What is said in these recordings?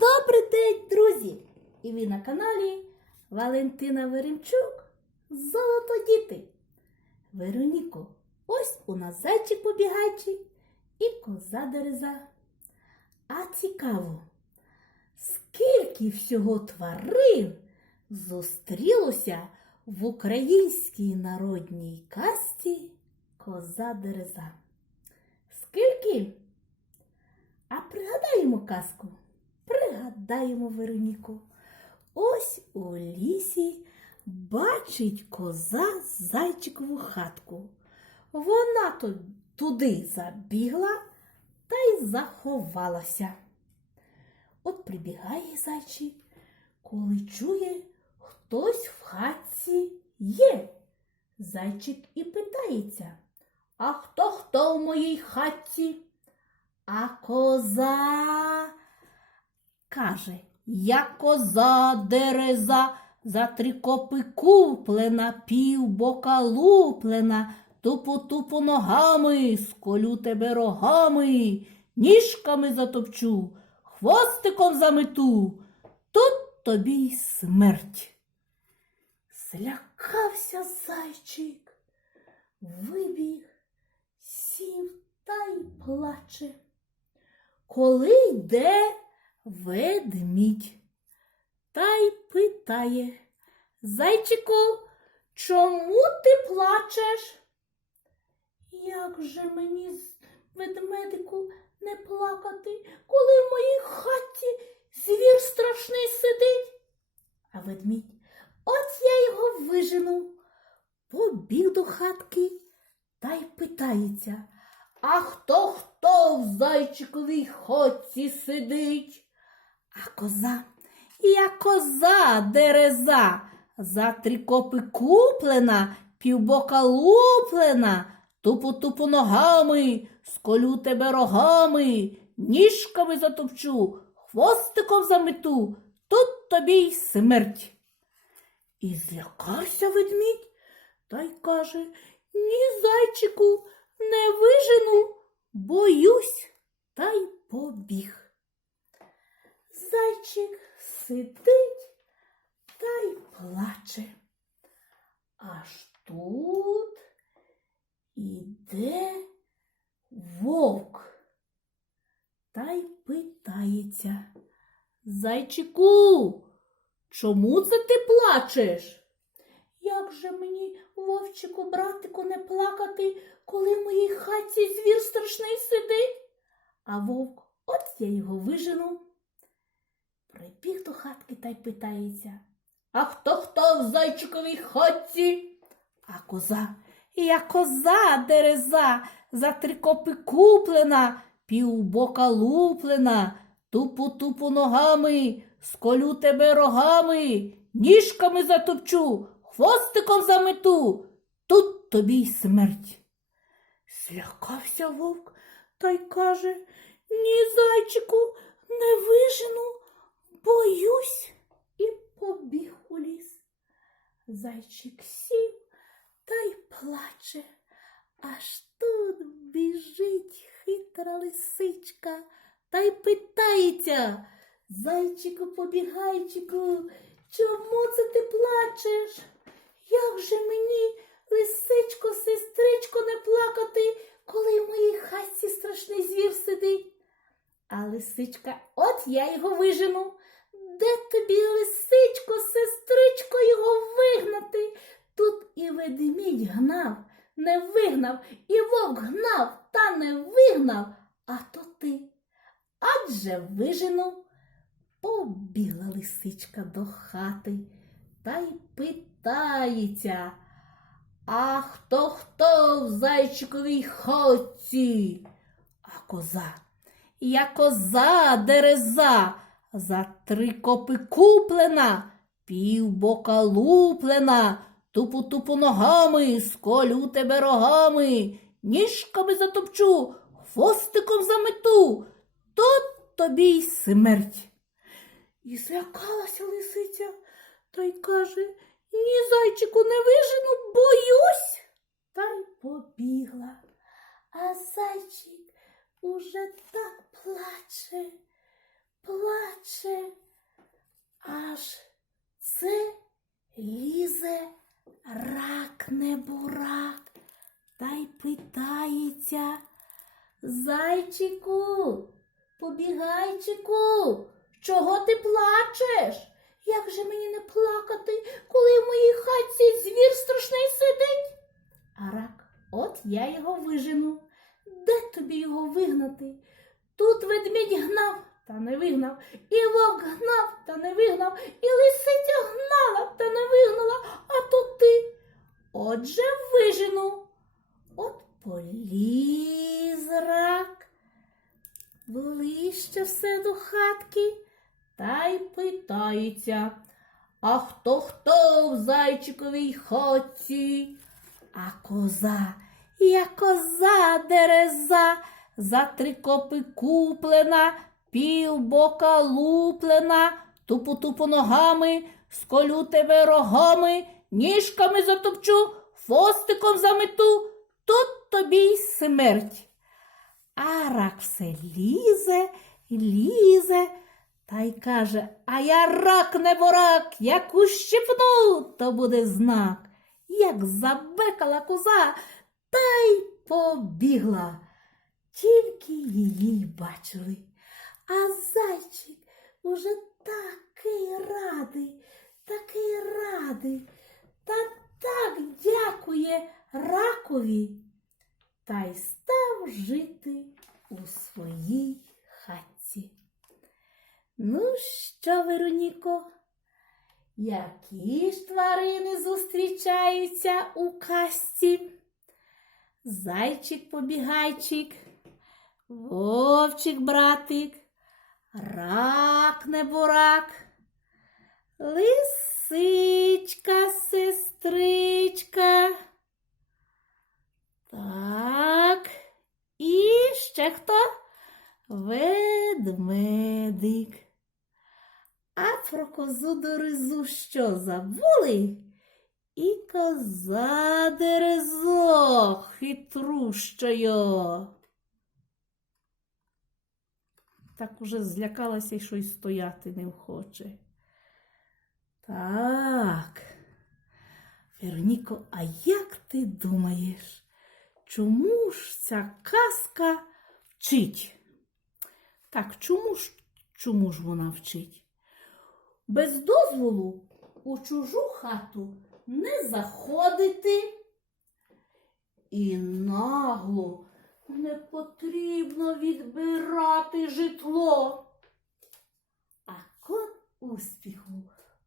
Добрий день, друзі! І ви на каналі Валентина Веремчук Золото діти. Вероніко, ось у нас зайчик побігайчий і коза дереза. А цікаво, скільки всього тварин зустрілося в українській народній казці коза дереза. Скільки? А пригадаємо казку. Пригадаємо Вероніку. Ось у лісі бачить коза зайчикову хатку. Вона туди забігла та й заховалася. От прибігає зайчик, коли чує, хтось в хатці є. Зайчик і питається, а хто хто в моїй хатці? А коза каже, я коза дереза, за три копи куплена, пів бока луплена, тупу-тупу ногами, сколю тебе рогами, ніжками затопчу, хвостиком замету, тут тобі й смерть. Злякався зайчик, вибіг, сів та й плаче. Коли йде ведмідь та й питає Зайчику, чому ти плачеш? Як же мені ведмедику не плакати, коли в моїй хаті звір страшний сидить? А ведмідь, от я його вижену. Побіг до хатки та й питається. А хто хто в зайчиковій ходці сидить? А коза, я коза дереза, за три копи куплена, півбока луплена, тупу-тупу ногами, сколю тебе рогами, ніжками затопчу, хвостиком замету, тут тобі й смерть. І злякався ведмідь та й каже, ні, зайчику, не вижену, боюсь, та й побіг. Зайчик сидить та й плаче. Аж тут іде вовк та й питається. Зайчику, чому це ти плачеш? Як же мені, вовчику, братику, не плакати, коли в моїй хатці звір страшний сидить? А вовк, от я його вижену. Прибіг до хатки та й питається. А хто хто в зайчиковій хатці? А коза, я коза дереза, за три копи куплена, півбока луплена, тупу-тупу ногами, сколю тебе рогами, ніжками затопчу, хвостиком замету, тут тобі й смерть. Злякався вовк та й каже, ні, зайчику, не вижену, боюсь, і побіг у ліс. Зайчик сів та й плаче, аж тут біжить хитра лисичка та й питається. Зайчику, побігайчику, чому це ти плачеш? Як же мені, лисичко, сестричко, не плакати, коли в моїй хатці страшний звір сидить? А лисичка, от я його вижену. Де тобі, лисичко, сестричко, його вигнати? Тут і ведмідь гнав, не вигнав, і вовк гнав, та не вигнав, а то ти. Адже вижену. Побігла лисичка до хати та й питається. А хто хто в зайчиковій ходці? А коза. Я коза дереза, за три копи куплена, півбока луплена, тупу-тупу ногами, сколю тебе рогами, ніжками затопчу, хвостиком замету, тут тобі й смерть. І злякалася лисиця та й каже, ні, зайчику, не вижену, боюсь. Та й побігла. А зайчик уже так плаче, плаче, аж це лізе рак небурак. та й питається. Зайчику, побігайчику, чого ти плачеш? Як же мені не плакати, коли в моїй хатці звір страшний сидить? А рак, от я його вижену. Де тобі його вигнати? Тут ведмідь гнав, та не вигнав, і вовк гнав, та не вигнав, і лисиця гнала, та не вигнала, а то ти. Отже, вижену. От поліз рак, ближче все до хатки, та й питається, а хто хто в зайчиковій хатці? А коза, я коза дереза, за три копи куплена, півбока луплена, тупу-тупу ногами, сколю тебе рогами, ніжками затопчу, фостиком замету, тут тобі й смерть. А рак все лізе, лізе, та й каже, а я рак не борак, як ущипну, то буде знак. Як забекала коза, та й побігла. Тільки її бачили. А зайчик уже такий радий, такий радий, та так дякує ракові, та й став жити у своїй хатці. Ну що, Вероніко, які ж тварини зустрічаються у казці? Зайчик побігайчик, вовчик братик, рак не бурак, лисичка сестричка. Так, і ще хто? Ведмедик. А про козу доризу що забули? І коза дерезо хитрущою. Так уже злякалася, що й стояти не вхоче. Так. Вероніко, а як ти думаєш, чому ж ця казка вчить? Так, чому ж, чому ж вона вчить? Без дозволу у чужу хату не заходити. І нагло не потрібно відбирати житло. А код успіху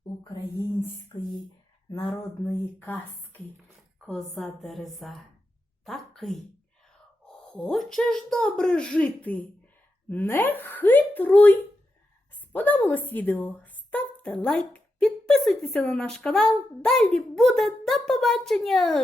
української народної казки Коза Дереза такий. Хочеш добре жити? Не хитруй! Сподобалось відео? Ставте лайк, підписуйтеся на наш канал. Далі буде до побачення!